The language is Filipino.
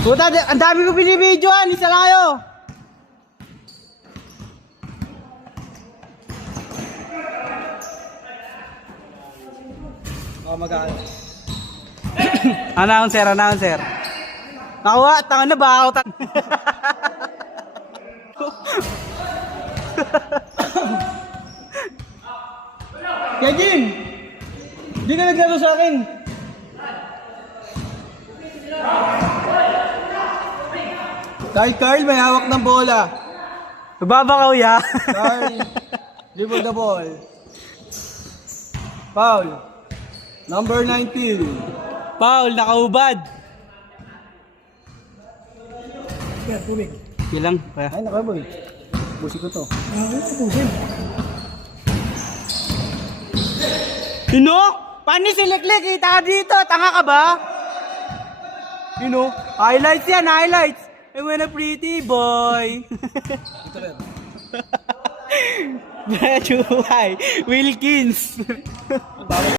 Puta, ang dami ko binibidyoan. Isa lang kayo. Oh, mag-aano. Announcer. Nakuha, tangan na ba ako? Yagin! Hindi ka naglaro sa akin. Carl, may hawak ng bola. Babakaw ya. Carl, dribble the ball. Foul. Number 19. Foul, nakaubad. Kaya, tubig. Ilang? Ay, nakaboy. Busi ko to. Sino? Paano si Liklik? Kita ka dito. Tanga ka ba? Highlights yan, highlights. I want a pretty boy. Ito rin. Medyo high. Wilkins.